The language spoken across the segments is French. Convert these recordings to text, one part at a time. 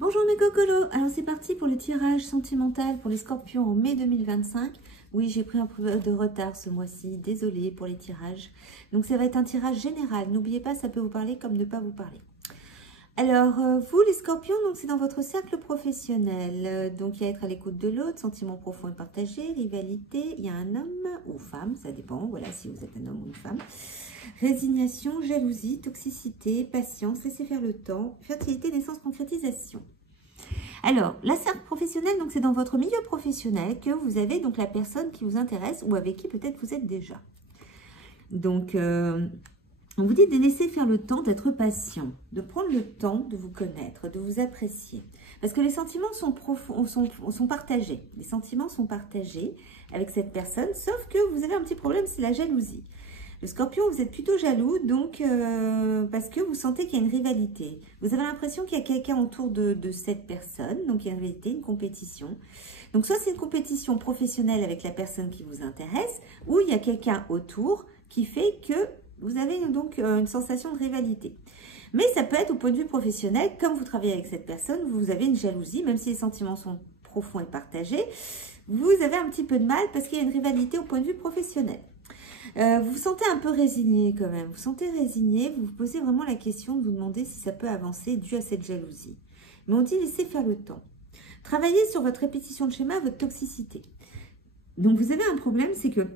Bonjour mes cocolos, alors c'est parti pour le tirage sentimental pour les scorpions en mai 2025. Oui, j'ai pris un peu de retard ce mois-ci, désolée pour les tirages. Donc ça va être un tirage général, n'oubliez pas, ça peut vous parler comme ne pas vous parler. Alors, vous les scorpions, donc c'est dans votre cercle professionnel. Donc il y a être à l'écoute de l'autre, sentiment profond et partagé, rivalité, il y a un homme ou femme, ça dépend, voilà, si vous êtes un homme ou une femme. Résignation, jalousie, toxicité, patience, laisser faire le temps, fertilité, naissance, concrétisation. Alors, la cercle professionnelle, donc c'est dans votre milieu professionnel que vous avez donc la personne qui vous intéresse ou avec qui peut-être vous êtes déjà. Donc, on vous dit de laisser faire le temps, d'être patient, de prendre le temps de vous connaître, de vous apprécier. Parce que les sentiments sont profonds, sont partagés. Les sentiments sont partagés avec cette personne, sauf que vous avez un petit problème, c'est la jalousie. Le scorpion, vous êtes plutôt jaloux, donc parce que vous sentez qu'il y a une rivalité. Vous avez l'impression qu'il y a quelqu'un autour de cette personne, donc il y a une rivalité, une compétition. Donc soit c'est une compétition professionnelle avec la personne qui vous intéresse, ou il y a quelqu'un autour qui fait que vous avez donc une sensation de rivalité. Mais ça peut être au point de vue professionnel, comme vous travaillez avec cette personne, vous avez une jalousie, même si les sentiments sont profonds et partagés, vous avez un petit peu de mal parce qu'il y a une rivalité au point de vue professionnel. Vous vous sentez un peu résigné quand même, vous vous sentez résigné, vous vous posez vraiment la question de vous demander si ça peut avancer dû à cette jalousie. Mais on dit laissez faire le temps. Travaillez sur votre répétition de schéma, votre toxicité. Donc vous avez un problème, c'est que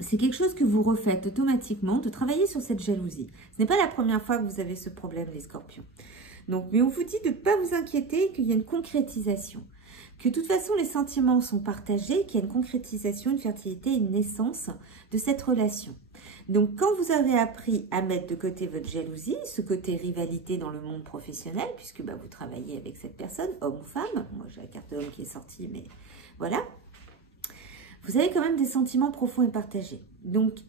c'est quelque chose que vous refaites automatiquement, de travailler sur cette jalousie. Ce n'est pas la première fois que vous avez ce problème, les scorpions. Donc, mais on vous dit de ne pas vous inquiéter, qu'il y a une concrétisation. Que de toute façon, les sentiments sont partagés, qu'il y a une concrétisation, une fertilité, une naissance de cette relation. Donc, quand vous avez appris à mettre de côté votre jalousie, ce côté rivalité dans le monde professionnel, puisque vous travaillez avec cette personne, homme ou femme, moi j'ai la carte de l'homme qui est sortie, mais voilà, vous avez quand même des sentiments profonds et partagés. Donc,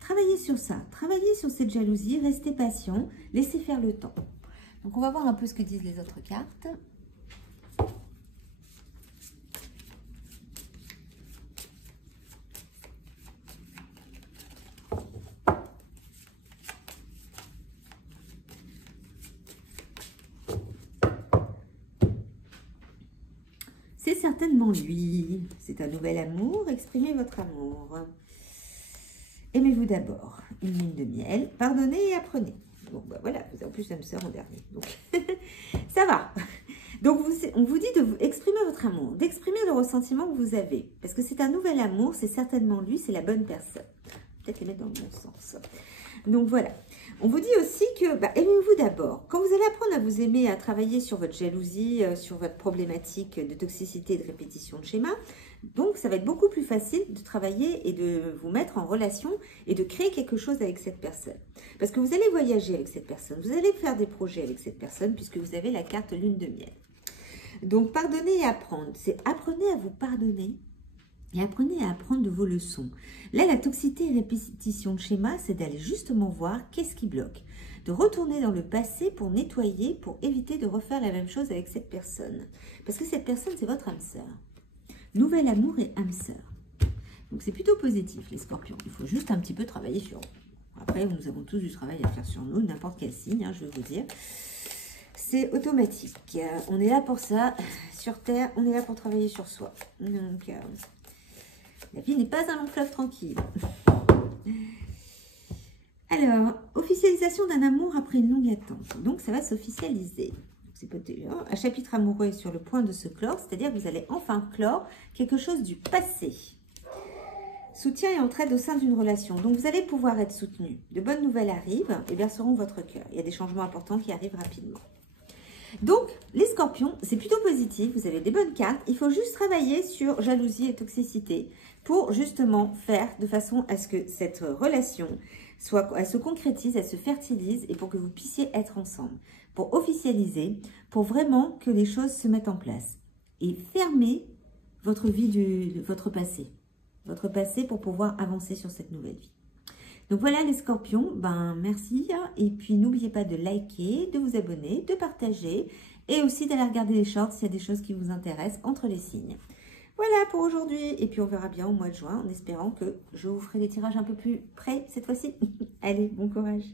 travaillez sur ça, travaillez sur cette jalousie, restez patient, laissez faire le temps. Donc, on va voir un peu ce que disent les autres cartes. C'est certainement lui. C'est un nouvel amour. Exprimez votre amour. Aimez-vous d'abord. Une lune de miel. Pardonnez et apprenez. Bon, voilà, vous avez en plus l'âme sœur en dernier. Donc, ça va. Donc, on vous dit d'exprimer votre amour, d'exprimer le ressentiment que vous avez. Parce que c'est un nouvel amour, c'est certainement lui, c'est la bonne personne. Peut-être les mettre dans le bon sens. Donc, voilà. On vous dit aussi que, aimez-vous d'abord. Quand vous allez apprendre à vous aimer, à travailler sur votre jalousie, sur votre problématique de toxicité et de répétition de schéma, donc ça va être beaucoup plus facile de travailler et de vous mettre en relation et de créer quelque chose avec cette personne. Parce que vous allez voyager avec cette personne, vous allez faire des projets avec cette personne puisque vous avez la carte lune de miel. Donc pardonner et apprendre, c'est apprenez à vous pardonner. Et apprenez à apprendre de vos leçons. Là, la toxicité et répétition de schéma, c'est d'aller justement voir qu'est-ce qui bloque. De retourner dans le passé pour nettoyer, pour éviter de refaire la même chose avec cette personne. Parce que cette personne, c'est votre âme sœur. Nouvel amour et âme sœur. Donc, c'est plutôt positif, les scorpions. Il faut juste un petit peu travailler sur eux. Après, nous avons tous du travail à faire sur nous, n'importe quel signe, je vais vous dire. C'est automatique. On est là pour ça. Sur Terre, on est là pour travailler sur soi. Donc... la vie n'est pas un long fleuve tranquille. Alors, officialisation d'un amour après une longue attente. Donc, ça va s'officialiser. C'est peut-être un chapitre amoureux est sur le point de se clore, c'est-à-dire que vous allez enfin clore quelque chose du passé. Soutien et entraide au sein d'une relation. Donc, vous allez pouvoir être soutenu. De bonnes nouvelles arrivent et berceront votre cœur. Il y a des changements importants qui arrivent rapidement. Donc, les scorpions, c'est plutôt positif, vous avez des bonnes cartes. Il faut juste travailler sur jalousie et toxicité pour justement faire de façon à ce que cette relation elle se concrétise, elle se fertilise et pour que vous puissiez être ensemble. Pour officialiser, pour vraiment que les choses se mettent en place. Et fermer votre vie, votre passé pour pouvoir avancer sur cette nouvelle vie. Donc voilà les scorpions, merci et puis n'oubliez pas de liker, de vous abonner, de partager et aussi d'aller regarder les shorts s'il y a des choses qui vous intéressent entre les signes. Voilà pour aujourd'hui et puis on verra bien au mois de juin en espérant que je vous ferai des tirages un peu plus près cette fois-ci. Allez, bon courage.